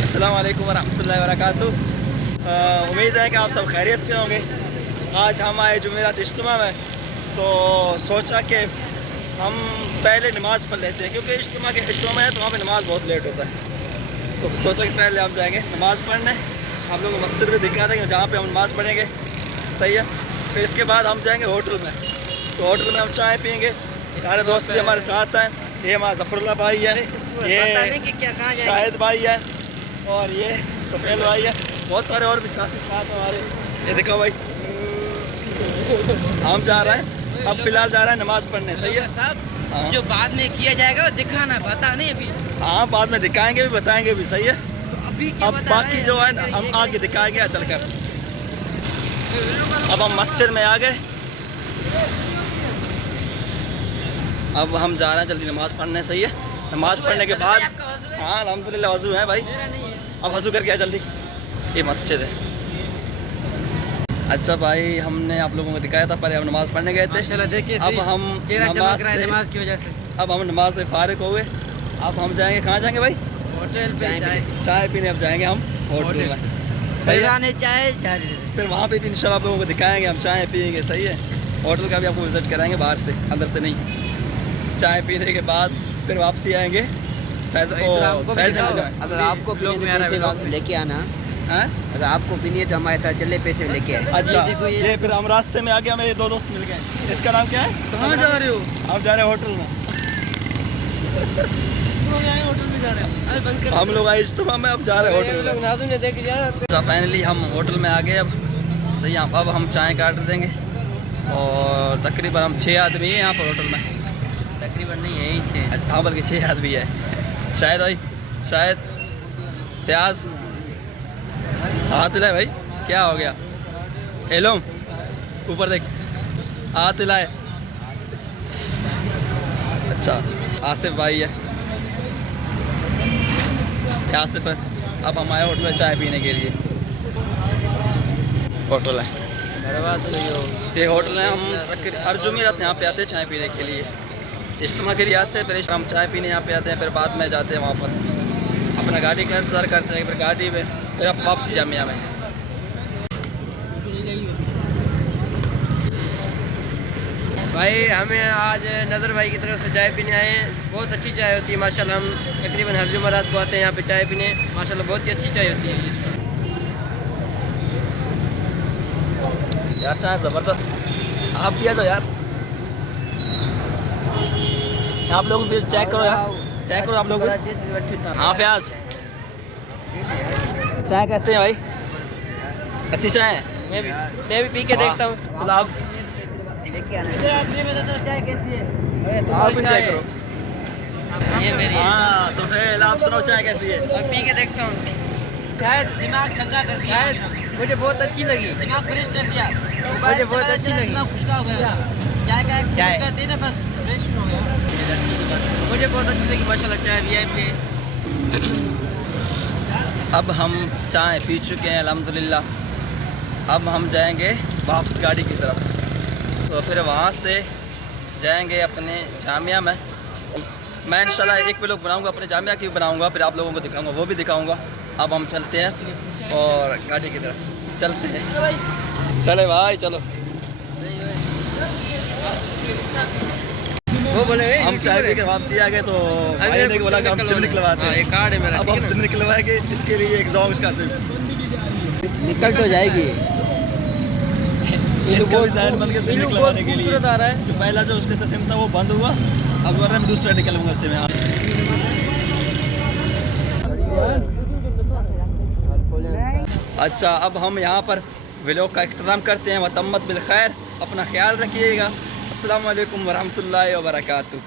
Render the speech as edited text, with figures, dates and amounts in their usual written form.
अस्सलाम वालेकुम वरहमतुल्लाहि वबरकातुहू। उम्मीद है कि आप सब खैरियत से होंगे। आज हम आए जुमेरात इज्तिमा में, तो सोचा कि हम पहले नमाज़ पढ़ लेते हैं, क्योंकि इज्तिमा में है तो वहाँ पे नमाज़ बहुत लेट होता है। तो सोचा कि पहले हम जाएंगे नमाज़ पढ़ने। आप लोगों को मस्जिद में दिखा देंगे जहाँ पे हम नमाज़ पढ़ेंगे, सही है। फिर इसके बाद हम जाएंगे होटल में, तो होटल में हम चाय पियेंगे। सारे दोस्त भी हमारे साथ हैं। ये हमारा ज़फ़रुल्लाह भाई है, ये शाहिद भाई है, और ये तोफेल भाई है। बहुत सारे और भी साथ हमारे। ये देखो भाई, हम जा रहे हैं, अब फिलहाल जा रहे हैं नमाज़ पढ़ने, सही है साहब। हाँ। जो बाद में किया जाएगा वो दिखाना, बता नहीं अभी। हाँ, बाद में दिखाएंगे भी, बताएंगे भी, सही है। तो अभी क्या अब बता बाकी रहे जो है हैं? हम आगे दिखाएंगे चल कर। अब हम मस्जिद में आ गए, अब हम जा रहे हैं जल्दी नमाज़ पढ़ने, सही है। नमाज़ पढ़ने के बाद हाँ अल्हम्दुलिल्लाह वज़ू है भाई। मेरा नहीं है। अब वज़ू करके आए जल्दी। ये मस्जिद है। अच्छा भाई, हमने आप लोगों को दिखाया था, पहले हम नमाज़ पढ़ने गए थे। माशाल्लाह देखिए, अब हम चेहरा चमक रहा है से नमाज की वजह से। अब हम नमाज से फारिग हो गए। अब हम जाएंगे, कहाँ जाएंगे भाई? होटल पे चाय पीने अब जाएंगे हम होटल में, सही है। सही चाय चाय। फिर वहाँ पे भी इंशाल्लाह आप लोगों को दिखाएंगे, हम चाय पियेंगे, सही है। होटल का भी आपको विज़िट कराएंगे, बाहर से, अंदर से नहीं। चाय पीने के बाद फिर वापसी आएंगे अगर आपको पीने तो पैसे लेके आना। हैं? अगर आपको पीनी है तो हमारे साथ चले, पैसे लेके आए। अच्छा, देखो ये। ये फिर हम रास्ते में आगे हमें ये दो दोस्त मिल गए। इसका नाम क्या है? कहाँ जा रहे हो? आप जा रहे हैं होटल में। होटल में जा रहे हैं। अरे बंद कर। हम लोग आए इज्तिमा में, अब जा रहे हैं होटल में। नाज़ुन ने देख लिया। अच्छा, फाइनली हम होटल में आ गए अब, सही है। अब हम चाय काट देंगे, और तकरीबन हम 6 आदमी हैं यहाँ पर होटल में। तकरीबन नहीं है, यही 6। हाँ, बल्कि 6 आदमी है। शायद भाई, शायद प्याज हाथ हिलाए भाई, क्या हो गया? हेलो, ऊपर देख, हाथ हिलाए। अच्छा, आसिफ भाई है, आसिफ है। अब हम आए होटल में चाय पीने के लिए। होटल है, ये होटल है। हम हर जुमेरात यहाँ पे आते हैं चाय पीने के लिए, इज्तिमा के लिए आते हैं। फिर हम चाय पीने यहाँ पे आते हैं, फिर बाद में जाते हैं वहाँ पर अपना गाड़ी का इंतज़ार करते हैं। फिर गाड़ी में फिर अब वापसी जामिया में। भाई हमें आज नज़र भाई की तरफ से चाय पीने आए हैं। बहुत अच्छी चाय होती है माशाल्लाह। हम तकरीबन हर जुमेरात को आते हैं यहाँ पे चाय पीने। माशाल्लाह बहुत ही अच्छी चाय होती है यार। चाय ज़बरदस्त, आप पिया दो यार। आप लोग भी चेक करो यार, चेक करो आप लोग। हाँ फयाज, चाय कैसे है भाई? अच्छी चाय है। मैं भी पी के देखता हूँ। चलो आप चाय कैसी है? आप भी चेक करो। ये मेरी है। हाँ, तो फिर आप सुनो चाय कैसी है? मैं पी के देखता हूँ। चाय दिमाग ठंडा कर दिया। मुझे बहुत अच्छी लगी। दिमाग फ्रेश कर दिया। मुझे बहुत अच्छी लगी। दिमाग खुशका हो गया। चाय का एक चाय कहते हैं ना, बस फ्रेश हो गया। मुझे बहुत अच्छी लगी माशाल्लाह चाय। वीआईपी। अब हम चाय पी चुके हैं अल्हम्दुलिल्लाह। अब हम जाएंगे वापस गाड़ी की तरफ, तो फिर वहाँ से जाएंगे अपने जामिया में। मैं इंशाल्लाह एक व्लॉग बनाऊंगा, अपने जामिया की बनाऊंगा, फिर आप लोगों को दिखाऊंगा, वो भी दिखाऊंगा। अब हम चलते हैं और गाड़ी की तरफ चलते हैं। चले भाई, चलो। वो बोले हम चाय पी के वापसी आ गए, तो भाई ने बोला कि हम सिम निकलवाते हैं। कार्ड है मेरा। अब हम सिम निकलवाएंगे, इसके लिए एग्जॉस्ट का सिम निकल तो जाएगी। इसका भी ज़ाहिर बन के सिम निकलवाने के लिए। खूबसूरत आ रहा है। जो पहला जो उसके सिम था वो बंद हुआ, अब मैं दूसरा निकलूंगा सिम यहाँ। अच्छा, अब हम यहाँ पर व्लॉग का इख्तिताम करते हैं। वतम्मत बिल खैर, अपना ख्याल रखिएगा। अस्सलाम वालेकुम वरहमतुल्लाहि वबरकातुहू।